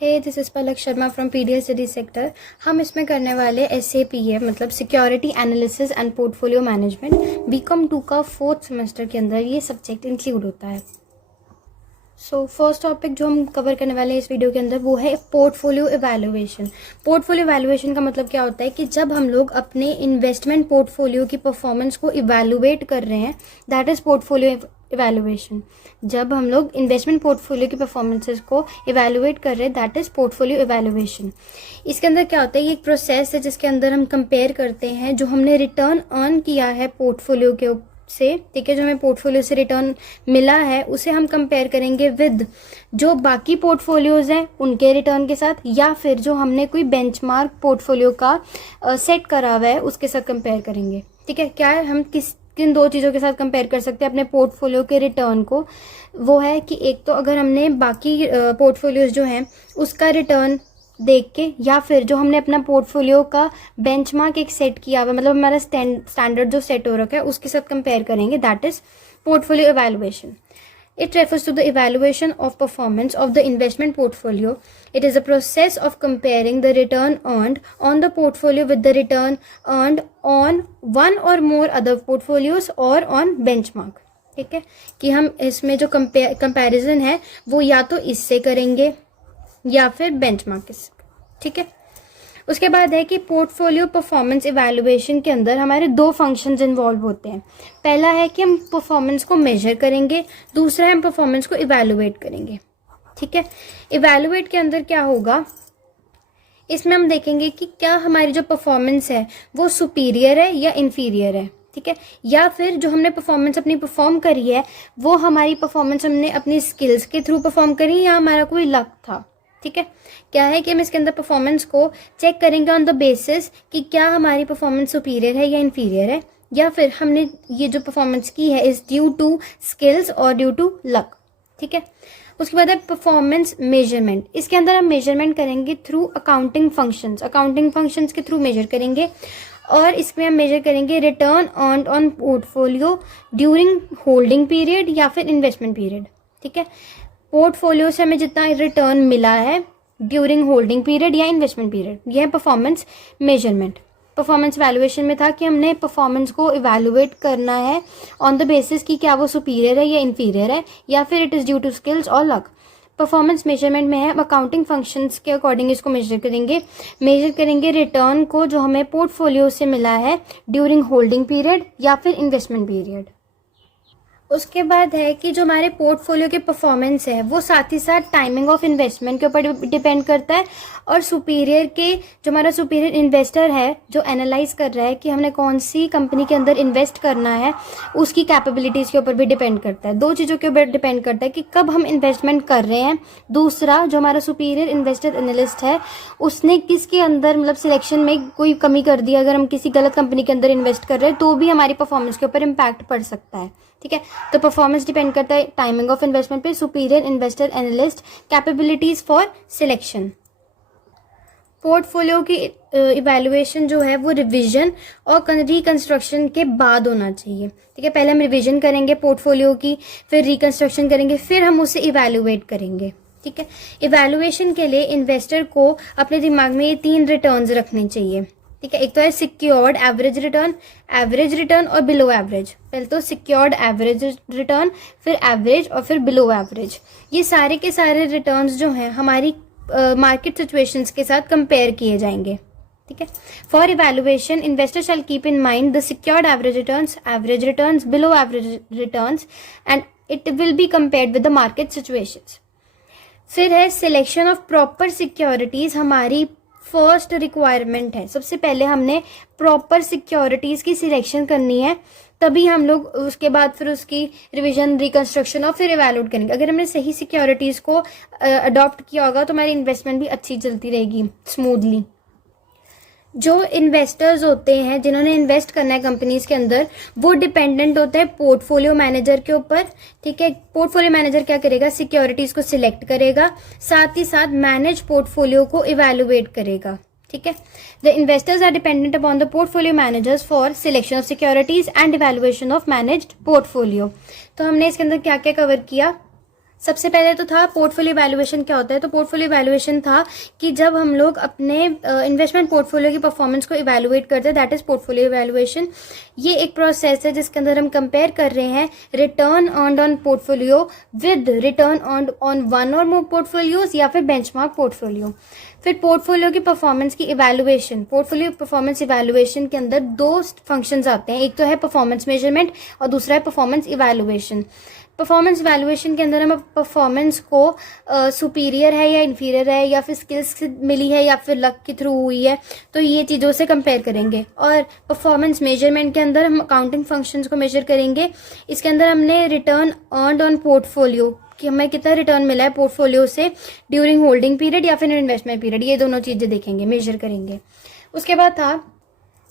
Hey this is Palak Sharma from PDL study sector. हम इसमें करने वाले SAPA मतलब security analysis and portfolio management BCom 2 का 4th सेमेस्टर के अंदर ये सब्जेक्ट इंक्लूड होता है। सो फर्स्ट टॉपिक जो हम कवर करने वाले हैं इस वीडियो के अंदर वो है पोर्टफोलियो इवैल्यूएशन। पोर्टफोलियो इवैल्यूएशन का मतलब क्या होता है कि जब हम लोग अपने इन्वेस्टमेंट पोर्टफोलियो की परफॉर्मेंस को इवैल्यूएट कर रहे हैं, दैट इज पोर्टफोलियो इवैल्यूएशन। जब हम लोग इन्वेस्टमेंट पोर्टफोलियो की परफॉर्मेंसेस को इवैल्यूएट कर रहे हैं, दैट इज पोर्टफोलियो इवैल्यूएशन। इसके अंदर क्या होता है, ये एक प्रोसेस है जिसके अंदर हम कंपेयर करते हैं जो हमने रिटर्न अर्न किया है पोर्टफोलियो के से, ठीक है, जो हमें पोर्टफोलियो से रिटर्न मिला है उसे हम कंपेयर करेंगे विद जो बाकी पोर्टफोलियोज हैं उनके रिटर्न के साथ, या फिर जो हमने कोई बेंचमार्क पोर्टफोलियो का सेट करा हुआ है उसके साथ कंपेयर करेंगे। ठीक है, क्या है, हम किन दो चीज़ों के साथ कंपेयर कर सकते हैं अपने पोर्टफोलियो के रिटर्न को। वो है कि एक तो अगर हमने बाकी पोर्टफोलियोज जो हैं उसका रिटर्न देख के, या फिर जो हमने अपना पोर्टफोलियो का बेंचमार्क एक सेट किया हुआ, मतलब हमारा स्टैंडर्ड जो सेट हो रखा है उसके साथ कंपेयर करेंगे, that is portfolio evaluation. It refers to the evaluation of performance of the investment portfolio. It is a process of comparing the return earned on the portfolio with the return earned on one or more other portfolios or on benchmark. ठीक है, कि हम इसमें जो comparison है वो या तो इससे करेंगे या फिर बेंचमार्क से। ठीक है, उसके बाद है कि पोर्टफोलियो परफॉर्मेंस इवैल्यूएशन के अंदर हमारे दो फंक्शंस इन्वॉल्व होते हैं। पहला है कि हम परफॉर्मेंस को मेजर करेंगे, दूसरा है हम परफॉर्मेंस को इवैल्यूएट करेंगे। ठीक है, इवैल्यूएट के अंदर क्या होगा, इसमें हम देखेंगे कि क्या हमारी जो परफॉर्मेंस है वो सुपीरियर है या इन्फीरियर है। ठीक है, या फिर जो हमने परफॉर्मेंस अपनी परफॉर्म करी है वो हमारी परफॉर्मेंस हमने अपनी स्किल्स के थ्रू परफॉर्म करी या हमारा कोई लक था। ठीक है, क्या है कि हम इसके अंदर परफॉर्मेंस को चेक करेंगे ऑन द बेसिस कि क्या हमारी परफॉर्मेंस सुपीरियर है या इन्फीरियर है, या फिर हमने ये जो परफॉर्मेंस की है इज ड्यू टू स्किल्स और ड्यू टू लक। ठीक है, उसके बाद है परफॉर्मेंस मेजरमेंट। इसके अंदर हम मेजरमेंट करेंगे थ्रू अकाउंटिंग फंक्शंस के थ्रू मेजर करेंगे, और इसमें हम मेजर करेंगे return earned on portfolio during holding period या फिर इन्वेस्टमेंट पीरियड। ठीक है, पोर्टफोलियो से हमें जितना रिटर्न मिला है ड्यूरिंग होल्डिंग पीरियड या इन्वेस्टमेंट पीरियड, यह है परफॉर्मेंस मेजरमेंट। परफॉर्मेंस इवैल्यूएशन में था कि हमने परफॉर्मेंस को इवैल्यूएट करना है ऑन द बेसिस कि क्या वो सुपीरियर है या इन्फीरियर है, या फिर it is due to skills और लक। परफॉर्मेंस मेजरमेंट में है अकाउंटिंग फंक्शंस के अकॉर्डिंग इसको मेजर करेंगे रिटर्न को जो हमें पोर्टफोलियो से मिला है ड्यूरिंग होल्डिंग पीरियड या फिर इन्वेस्टमेंट पीरियड। उसके बाद है कि जो हमारे पोर्टफोलियो के परफॉर्मेंस है वो साथ ही साथ टाइमिंग ऑफ इन्वेस्टमेंट के ऊपर डिपेंड करता है, और सुपीरियर के जो हमारा सुपीरियर इन्वेस्टर है जो एनालाइज कर रहा है कि हमने कौन सी कंपनी के अंदर इन्वेस्ट करना है उसकी कैपेबिलिटीज़ के ऊपर भी डिपेंड करता है। दो चीज़ों के ऊपर डिपेंड करता है कि कब हम इन्वेस्टमेंट कर रहे हैं, दूसरा जो हमारा सुपीरियर इन्वेस्टर एनालिस्ट है उसने किसके अंदर मतलब सिलेक्शन में कोई कमी कर दी, अगर हम किसी गलत कंपनी के अंदर इन्वेस्ट कर रहे हैं तो भी हमारी परफॉर्मेंस के ऊपर इम्पैक्ट पड़ सकता है। ठीक है, तो परफॉर्मेंस डिपेंड करता है टाइमिंग ऑफ इन्वेस्टमेंट पे, superior investor analyst, capabilities for selection. Portfolio की इवैल्यूएशन जो है वो रिवीजन और रिकंस्ट्रक्शन के बाद होना चाहिए। ठीक है, पहले हम रिवीजन करेंगे पोर्टफोलियो की, फिर रिकंस्ट्रक्शन करेंगे, फिर हम उसे इवैल्यूएट करेंगे। ठीक है, इवैल्यूएशन के लिए इन्वेस्टर को अपने दिमाग में ये 3 रिटर्न्स रखने चाहिए। ठीक है, एक तो है सिक्योर्ड एवरेज रिटर्न और बिलो एवरेज। पहले तो सिक्योर्ड एवरेज रिटर्न, फिर एवरेज और फिर बिलो एवरेज। ये सारे के सारे रिटर्न्स जो हैं हमारी मार्केट सिचुएशंस के साथ कंपेयर किए जाएंगे। ठीक है, for evaluation investor shall keep in mind the secured average returns, below average returns, and it will be compared with the market situations. फिर है सिलेक्शन ऑफ प्रॉपर सिक्योरिटीज, हमारी फर्स्ट रिक्वायरमेंट है। सबसे पहले हमने प्रॉपर सिक्योरिटीज़ की selection करनी है, तभी हम लोग उसके बाद फिर उसकी रिवीजन, रिकंस्ट्रक्शन और फिर इवैल्यूएट करेंगे। अगर हमने सही सिक्योरिटीज़ को अडॉप्ट किया होगा तो हमारी इन्वेस्टमेंट भी अच्छी चलती रहेगी स्मूथली। जो इन्वेस्टर्स होते हैं जिन्होंने इन्वेस्ट करना है कंपनीज के अंदर, वो डिपेंडेंट होता है पोर्टफोलियो मैनेजर के ऊपर। ठीक है, पोर्टफोलियो मैनेजर क्या करेगा, सिक्योरिटीज को सिलेक्ट करेगा, साथ ही साथ मैनेज पोर्टफोलियो को इवैल्यूएट करेगा। ठीक है, the investors are dependent upon the portfolio managers for selection of securities and evaluation of managed portfolio. तो हमने इसके अंदर क्या क्या कवर किया, सबसे पहले तो था पोर्टफोलियो वैल्यूएशन क्या होता है। तो पोर्टफोलियो वैल्यूएशन था कि जब हम लोग अपने इन्वेस्टमेंट पोर्टफोलियो की परफॉर्मेंस को इवैल्यूएट करते हैं, दैट इज पोर्टफोलियो वैल्यूएशन। ये एक प्रोसेस है जिसके अंदर हम कंपेयर कर रहे हैं return earned on portfolio with return earned on one और मोर पोर्टफोलियोज या फिर बेंचमार्क पोर्टफोलियो। फिर पोर्टफोलियो की परफॉर्मेंस की इवैल्यूएशन, पोर्टफोलियो परफॉर्मेंस इवैल्यूएशन के अंदर दो फंक्शंस आते हैं, एक तो है परफॉर्मेंस मेजरमेंट और दूसरा है परफॉर्मेंस इवैल्यूएशन। परफॉर्मेंस वैल्यूएशन के अंदर हम परफॉर्मेंस को सुपीरियर है या इन्फीरियर है या फिर स्किल्स मिली है या फिर लक के थ्रू हुई है, तो ये चीज़ों से कंपेयर करेंगे। और परफॉर्मेंस मेजरमेंट के अंदर हम अकाउंटिंग फंक्शंस को मेजर करेंगे। इसके अंदर हमने रिटर्न अर्न्ड ऑन पोर्टफोलियो कि हमें कितना रिटर्न मिला है पोर्टफोलियो से ड्यूरिंग होल्डिंग पीरियड या फिर इन्वेस्टमेंट पीरियड, ये दोनों चीज़ें देखेंगे, मेजर करेंगे। उसके बाद था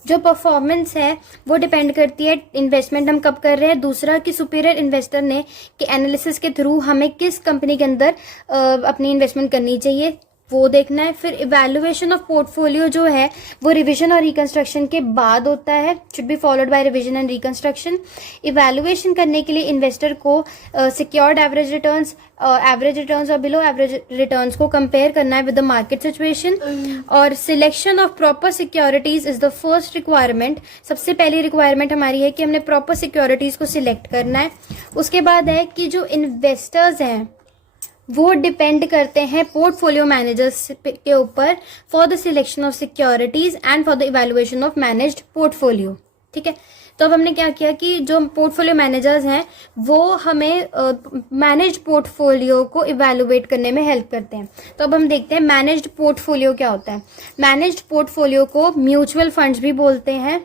जो परफॉर्मेंस है वो डिपेंड करती है इन्वेस्टमेंट हम कब कर रहे हैं, दूसरा कि सुपीरियर इन्वेस्टर ने कि एनालिसिस के थ्रू हमें किस कंपनी के अंदर अपनी इन्वेस्टमेंट करनी चाहिए वो देखना है। फिर इवैल्यूएशन ऑफ पोर्टफोलियो जो है वो रिवीजन और रिकंस्ट्रक्शन के बाद होता है, should be followed by revision and reconstruction. Evaluation करने के लिए इन्वेस्टर को सिक्योर्ड एवरेज रिटर्न्स और बिलो एवरेज रिटर्न्स को कंपेयर करना है विद द मार्केट सिचुएशन। और selection of proper securities is the first requirement. सबसे पहली रिक्वायरमेंट हमारी है कि हमने प्रॉपर सिक्योरिटीज को सिलेक्ट करना है। उसके बाद है कि जो इन्वेस्टर्स हैं वो डिपेंड करते हैं पोर्टफोलियो मैनेजर्स के ऊपर for the selection of securities and for the evaluation of managed portfolio. ठीक है, तो अब हमने क्या किया कि जो पोर्टफोलियो मैनेजर्स हैं वो हमें मैनेज्ड पोर्टफोलियो को इवैल्यूएट करने में हेल्प करते हैं। तो अब हम देखते हैं मैनेज्ड पोर्टफोलियो क्या होता है। मैनेज्ड पोर्टफोलियो को म्यूचुअल फंड्स भी बोलते हैं।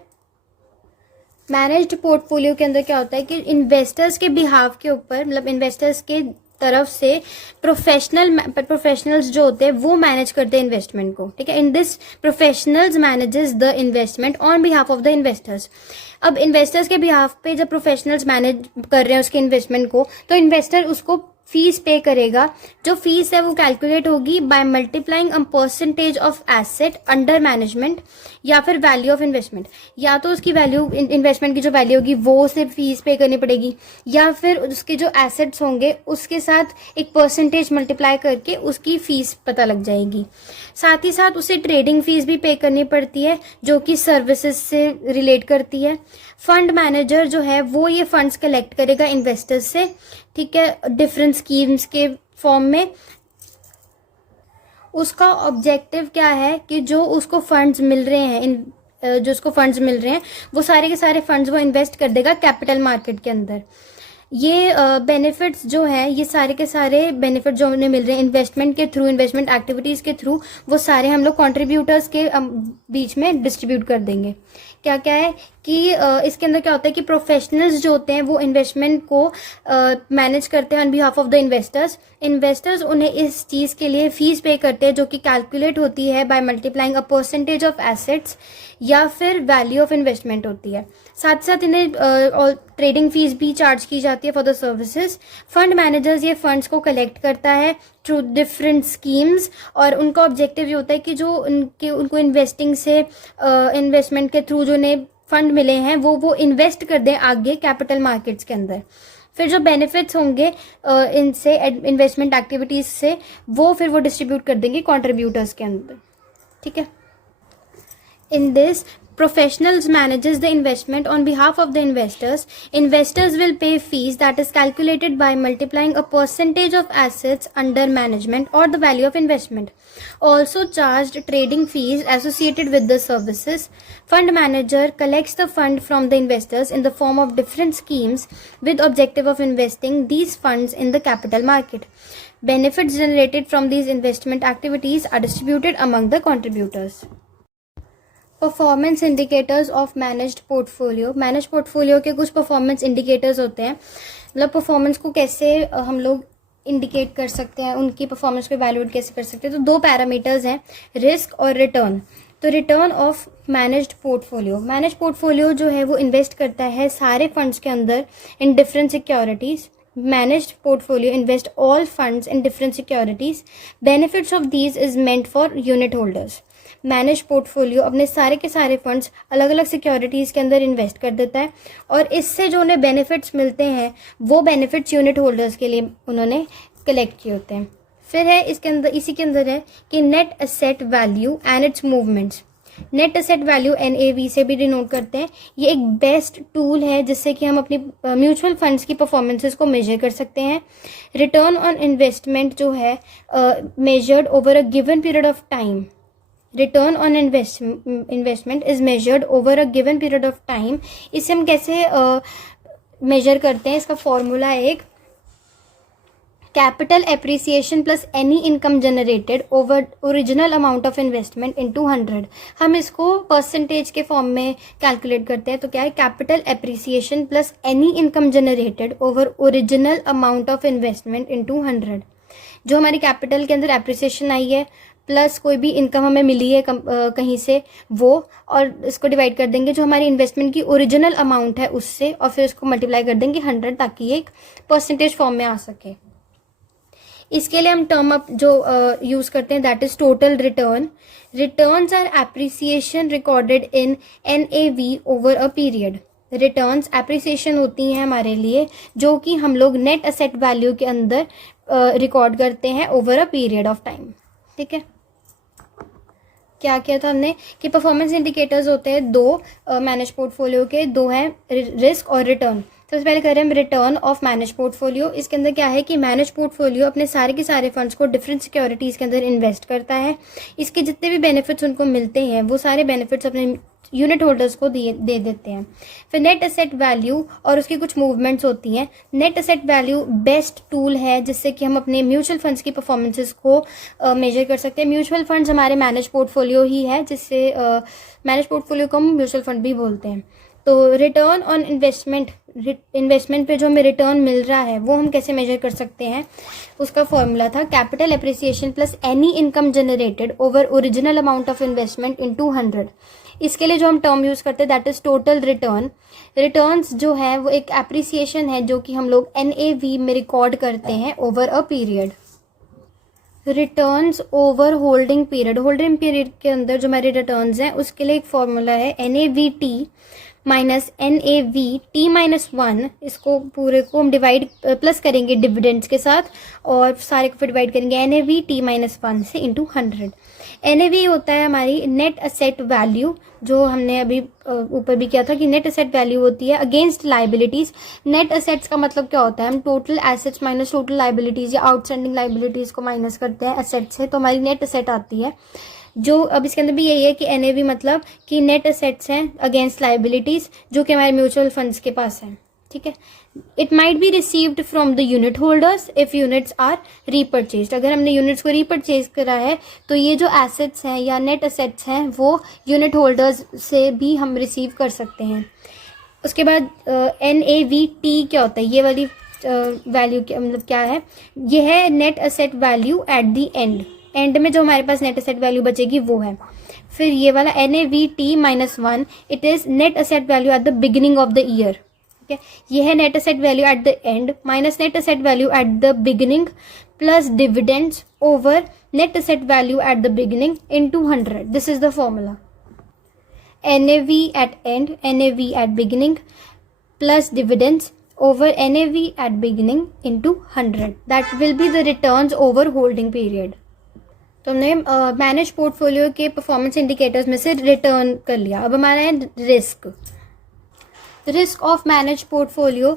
मैनेज्ड पोर्टफोलियो के अंदर क्या होता है कि इन्वेस्टर्स के बिहाफ के ऊपर, मतलब इन्वेस्टर्स के तरफ से प्रोफेशनल्स जो होते हैं वो मैनेज करते हैं इन्वेस्टमेंट को। ठीक है, in this professionals manages the investment on behalf of the investors. अब इन्वेस्टर्स के बिहाफ पे जब प्रोफेशनल्स मैनेज कर रहे हैं उसके इन्वेस्टमेंट को, तो इन्वेस्टर उसको फीस पे करेगा। जो फीस है वो कैलकुलेट होगी by multiplying a percentage of asset under management या फिर वैल्यू ऑफ इन्वेस्टमेंट। या तो उसकी वैल्यू, इन्वेस्टमेंट की जो वैल्यू होगी वो उसे फीस पे करनी पड़ेगी, या फिर उसके जो एसेट्स होंगे उसके साथ एक परसेंटेज मल्टीप्लाई करके उसकी फीस पता लग जाएगी। साथ ही साथ उसे ट्रेडिंग फीस भी पे करनी पड़ती है जो कि सर्विसेज से रिलेट करती है। फंड मैनेजर जो है वो ये फंड्स कलेक्ट करेगा इन्वेस्टर्स से, ठीक है, डिफरेंट स्कीम्स के फॉर्म में। उसका ऑब्जेक्टिव क्या है कि जो उसको फंड्स मिल रहे हैं, जो उसको फंड्स मिल रहे हैं वो सारे के सारे फंड्स वो इन्वेस्ट कर देगा कैपिटल मार्केट के अंदर। ये बेनिफिट्स जो है, ये सारे के सारे बेनिफिट जो हमें मिल रहे हैं इन्वेस्टमेंट के थ्रू, इन्वेस्टमेंट एक्टिविटीज के थ्रू, वो सारे हम लोग कॉन्ट्रीब्यूटर्स के बीच में डिस्ट्रीब्यूट कर देंगे। क्या क्या है कि इसके अंदर क्या होता है कि प्रोफेशनल्स जो होते हैं वो इन्वेस्टमेंट को मैनेज करते हैं on behalf of the investors उन्हें इस चीज़ के लिए फीस पे करते हैं जो कि कैलकुलेट होती है by multiplying a percentage of assets या फिर वैल्यू ऑफ इन्वेस्टमेंट होती है। साथ साथ इन्हें ट्रेडिंग फीस भी चार्ज की जाती है for the services. Fund managers ये फंड्स को कलेक्ट करता है थ्रू डिफरेंट स्कीम्स, और उनका ऑब्जेक्टिव ये होता है कि जो उनको इन्वेस्टिंग से इन्वेस्टमेंट के थ्रू जो उन्हें फंड मिले हैं वो इन्वेस्ट कर दें आगे कैपिटल मार्केट्स के अंदर। फिर जो बेनिफिट्स होंगे इनसे, इन्वेस्टमेंट एक्टिविटीज से, वो फिर वो डिस्ट्रीब्यूट कर देंगे कॉन्ट्रीब्यूटर्स के अंदर। ठीक है, in this professionals manages the investment on behalf of the investors will pay fees that is calculated by multiplying a percentage of assets under management or the value of investment, also charged trading fees associated with the services. Fund manager collects the fund from the investors in the form of different schemes with objective of investing these funds in the capital market. Benefits generated from these investment activities are distributed among the contributors. Performance indicators of managed portfolio. Manage portfolio के कुछ performance indicators होते हैं, मतलब performance को कैसे हम लोग indicate कर सकते हैं, उनकी परफॉर्मेंस को वैल्यूएट कैसे कर सकते हैं। तो दो पैरामीटर्स हैं, रिस्क और रिटर्न। तो return of managed portfolio, manage portfolio जो है वो इन्वेस्ट करता है सारे फंड्स के अंदर in different securities. Managed portfolio invest all funds in different securities. Benefits of these is meant for unit holders. Manage portfolio अपने सारे के सारे फंड्स अलग अलग सिक्योरिटीज़ के अंदर इन्वेस्ट कर देता है, और इससे जो उन्हें बेनिफिट्स मिलते हैं वो बेनिफिट्स यूनिट होल्डर्स के लिए उन्होंने कलेक्ट किए होते हैं। फिर है इसके अंदर, इसी के अंदर है कि net asset value and it's movements. Net asset value NAV से भी डिनोट करते हैं। ये एक बेस्ट टूल है जिससे कि हम अपनी म्यूचुअल फंड्स की परफॉर्मेंसेस को मेजर कर सकते हैं। रिटर्न ऑन इन्वेस्टमेंट जो है measured over a given period of time, return on investment is measured over a given period of time. इसे हम कैसे मेजर करते हैं, इसका फॉर्मूला है एक capital appreciation plus any income generated over original amount of investment into 100। हम इसको परसेंटेज के फॉर्म में कैलकुलेट करते हैं। तो क्या है, capital appreciation plus any income generated over original amount of investment into 100। जो हमारी कैपिटल के अंदर एप्रिसिएशन आई है प्लस कोई भी इनकम हमें मिली है कहीं से वो, और इसको डिवाइड कर देंगे जो हमारी इन्वेस्टमेंट की ओरिजिनल अमाउंट है उससे, और फिर इसको मल्टीप्लाई कर देंगे 100 ताकि ये एक परसेंटेज फॉर्म में आ सके। इसके लिए हम टर्म अप जो यूज करते हैं that is total return. Returns are appreciation recorded in NAV over a period. Returns appreciation होती हैं हमारे लिए जो कि हम लोग नेट एसेट वैल्यू के अंदर रिकॉर्ड करते हैं over a period of time. ठीक है, क्या किया था हमने कि परफॉर्मेंस इंडिकेटर्स होते हैं दो मैनेज पोर्टफोलियो के, दो हैं रिस्क और रिटर्न। सबसे पहले करें हम रिटर्न ऑफ मैनेज पोर्टफोलियो। इसके अंदर क्या है कि मैनेज पोर्टफोलियो अपने सारे के सारे फंड्स को डिफरेंट सिक्योरिटीज़ के अंदर इन्वेस्ट करता है। इसके जितने भी बेनिफिट्स उनको मिलते हैं वो सारे बेनिफिट्स अपने यूनिट होल्डर्स को दे देते हैं। फिर नेट एसेट वैल्यू और उसकी कुछ मूवमेंट्स होती हैं। Net asset value best tool है जिससे कि हम अपने म्यूचुअल फंड्स की परफॉर्मेंसेस को मेजर कर सकते हैं। म्यूचुअल फंड्स हमारे मैनेज पोर्टफोलियो ही है, जिससे मैनेज पोर्टफोलियो को हम म्यूचुअल फंड भी बोलते हैं। तो रिटर्न ऑन इन्वेस्टमेंट पे जो हमें रिटर्न मिल रहा है वो हम कैसे मेजर कर सकते हैं, उसका फॉर्मूला था capital appreciation plus any income generated over original amount of investment into 100। इसके लिए जो हम टर्म यूज करते हैं that is total return. Returns जो है वो एक एप्रिसिएशन है जो कि हम लोग NAV में रिकॉर्ड करते हैं over a period. Returns over holding period, holding period के अंदर जो हमारे रिटर्न्स हैं उसके लिए एक फॉर्मूला है NAVT माइनस NAVT-1। इसको पूरे को हम डिवाइड प्लस करेंगे डिविडेंड्स के साथ और सारे को फिर डिवाइड करेंगे NAVT-1 से इंटू 100। NAV होता है हमारी नेट एसेट वैल्यू, जो हमने अभी ऊपर भी किया था कि नेट एसेट वैल्यू होती है अगेंस्ट लाइबिलिटीज। नेट एसेट्स का मतलब क्या होता है, हम total assets minus total liabilities या आउटस्टैंडिंग लाइबिलिटीज को माइनस करते हैं एसेट से, तो हमारी नेट एसेट आती है। जो अब इसके अंदर भी यही है कि NAV मतलब कि नेट एसेट्स हैं अगेंस्ट लाइबिलिटीज जो कि हमारे म्यूचुअल फंड्स के पास हैं। ठीक है, it might be received from the unit holders if units are repurchased. अगर हमने यूनिट्स को रीपरचेज करा है तो ये जो एसेट्स हैं या नेट एसेट्स हैं वो यूनिट होल्डर्स से भी हम रिसीव कर सकते हैं। उसके बाद NAVT क्या होता है, ये वाली वैल्यू मतलब क्या है, ये है net asset value eight the and में जो हमारे पास नेट एसेट वैल्यू बचेगी वो है। फिर ये वाला NAVT-1 it is net asset value eight the beginning of the year. ठीक है, ये है net asset value eight the end minus net asset value eight the beginning plus dividends over net asset value eight the beginning into 100। This is the formula. NAV at end, NAV at beginning plus dividends over NAV at beginning into 100. That will be the returns over holding period. तो हमने manage portfolio के performance indicators में से return कर लिया। अब हमारा है risk of manage portfolio.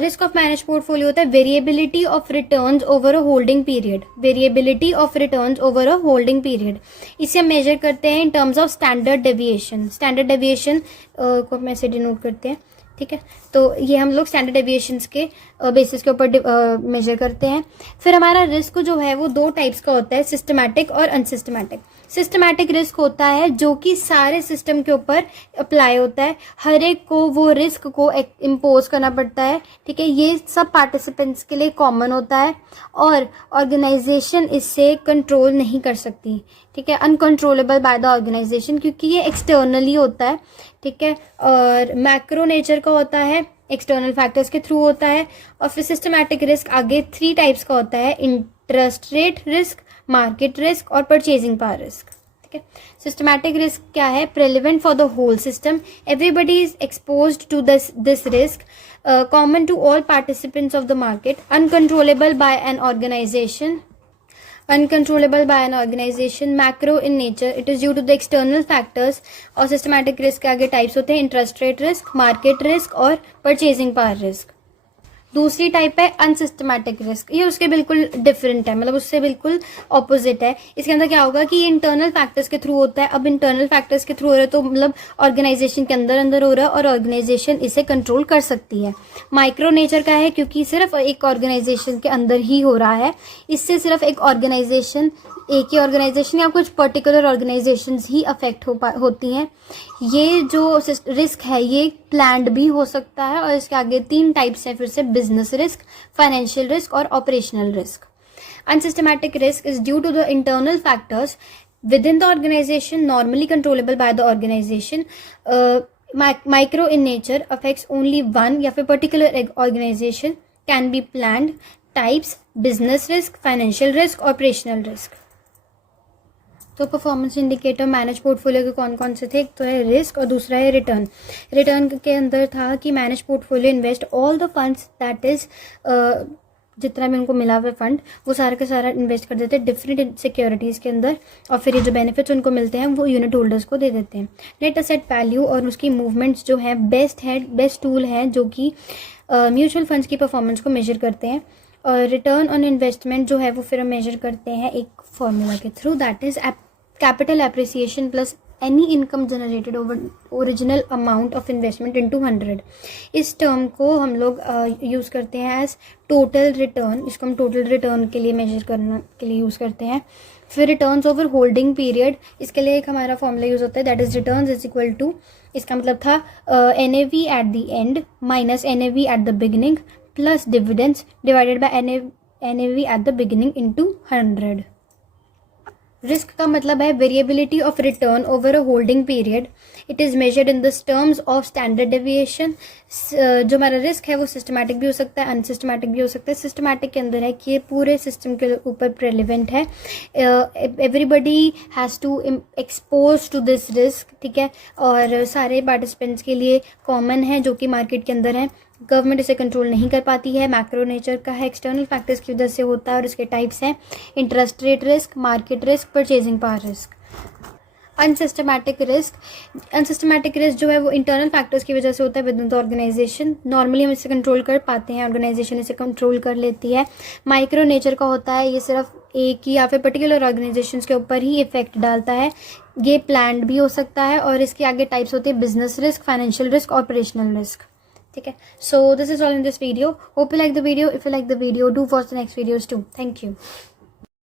Risk of manage portfolio होता है variability of returns over a holding period. Variability of returns over a holding period इसे हम मेजर करते हैं in terms of standard deviation. Standard deviation को हम ऐसे डिनोट करते हैं। ठीक है, तो ये हम लोग स्टैंडर्ड डेविएशंस के बेसिस के ऊपर मेजर करते हैं। फिर हमारा रिस्क जो है वो दो टाइप्स का होता है, सिस्टमैटिक और अनसिस्टमैटिक। सिस्टमैटिक रिस्क होता है जो कि सारे सिस्टम के ऊपर अप्लाई होता है, हर एक को वो रिस्क को इम्पोज करना पड़ता है। ठीक है, ये सब पार्टिसिपेंट्स के लिए कॉमन होता है और ऑर्गेनाइजेशन इससे कंट्रोल नहीं कर सकती। ठीक है, अनकंट्रोलेबल बाय द ऑर्गेनाइजेशन क्योंकि ये एक्सटर्नली होता है। ठीक है, और मैक्रो नेचर का होता है, एक्सटर्नल फैक्टर्स के थ्रू होता है। और फिर सिस्टमैटिक रिस्क आगे 3 टाइप्स का होता है, interest rate risk, market risk और परचेजिंग पावर रिस्क। ठीक है। सिस्टमैटिक रिस्क क्या है? Prevalent for the whole system, everybody is exposed to this risk, common to all participants of the market, uncontrollable by an organisation, macro in nature, it is due to the external factors. और systematic risk के आगे types होते हैं interest rate risk, market risk और purchasing power risk. दूसरी type है unsystematic risk, ये उसके बिल्कुल डिफरेंट है, मतलब उससे बिल्कुल ऑपोजिट है। इसके अंदर क्या होगा कि ये इंटरनल फैक्टर्स के थ्रू होता है। अब इंटरनल फैक्टर्स के थ्रू हो रहा है तो मतलब ऑर्गेनाइजेशन के अंदर अंदर हो रहा है और ऑर्गेनाइजेशन इसे कंट्रोल कर सकती है। माइक्रो नेचर का है क्योंकि सिर्फ एक ऑर्गेनाइजेशन के अंदर ही हो रहा है, इससे सिर्फ एक ही ऑर्गेनाइजेशन या कुछ पर्टिकुलर ऑर्गेनाइजेशंस ही अफेक्ट होती हैं। ये जो रिस्क है ये प्लान्ड भी हो सकता है। और इसके आगे 3 टाइप्स हैं फिर से, बिजनेस रिस्क, फाइनेंशियल रिस्क और operational risk. Unsystematic risk is due to the internal factors within the organization normally controllable by the organization. Micro in nature, affects only one या फिर particular organization, can be planned. Types: business risk, financial risk, operational risk. तो performance indicator manage portfolio के कौन कौन से थे? एक तो है रिस्क और दूसरा है रिटर्न। रिटर्न के अंदर था कि manage portfolio invest all the funds, that is जितना भी उनको मिला हुआ फंड वो सारा का सारा इन्वेस्ट कर देते हैं डिफरेंट सिक्योरिटीज़ के अंदर, और फिर ये जो बेनिफिट्स उनको मिलते हैं वो यूनिट होल्डर्स को दे देते हैं। नेट एसेट वैल्यू और उसकी मूवमेंट्स जो है बेस्ट टूल है जो कि म्यूचुअल फंड्स की परफॉर्मेंस को मेजर करते हैं। और रिटर्न ऑन इन्वेस्टमेंट जो है वो फिर हम मेजर करते हैं एक फॉर्मूला के through, that is capital appreciation plus any income generated over original amount of investment into 100। इस टर्म को हम लोग यूज़ करते हैं एज टोटल रिटर्न। इसको हम टोटल रिटर्न के लिए मेजर करने के लिए यूज़ करते हैं। फिर रिटर्न्स ओवर होल्डिंग पीरियड, इसके लिए एक हमारा फॉर्मूला यूज़ होता है, that is returns is equal to, इसका मतलब था NAV at the end minus NAV at the beginning plus dividends divided by NAV at the beginning into 100। Risk का मतलब है variability of return over a holding period. It is measured in the terms of standard deviation. जो हमारा risk है वो systematic भी हो सकता है, अनसिस्टमैटिक भी हो सकता है। सिस्टमैटिक के अंदर है कि ये पूरे सिस्टम के ऊपर प्रेलिवेंट है, everybody has to expose to this risk, ठीक है, और सारे पार्टिसिपेंट्स के लिए कॉमन है जो कि मार्केट के अंदर है। गवर्नमेंट इसे कंट्रोल नहीं कर पाती है, मैक्रो नेचर का है, एक्सटर्नल फैक्टर्स की वजह से होता है और इसके टाइप्स हैं interest rate risk, market risk, purchasing power risk. Unsystematic risk जो है वो इंटरनल फैक्टर्स की वजह से होता है within the organization. Normally हम इसे कंट्रोल कर पाते हैं, ऑर्गेनाइजेशन इसे कंट्रोल कर लेती है। माइक्रो नेचर का होता है, ये सिर्फ एक ही या फिर पर्टिकुलर ऑर्गेनाइजेशंस के ऊपर ही इफेक्ट डालता है। ये प्लान्ड भी हो सकता है। और इसके आगे टाइप्स होते हैं business risk, financial risk, operational risk, ठीक है। So this is all in this video. Hope you like the video. If you like the video, do watch the next videos too. Thank you.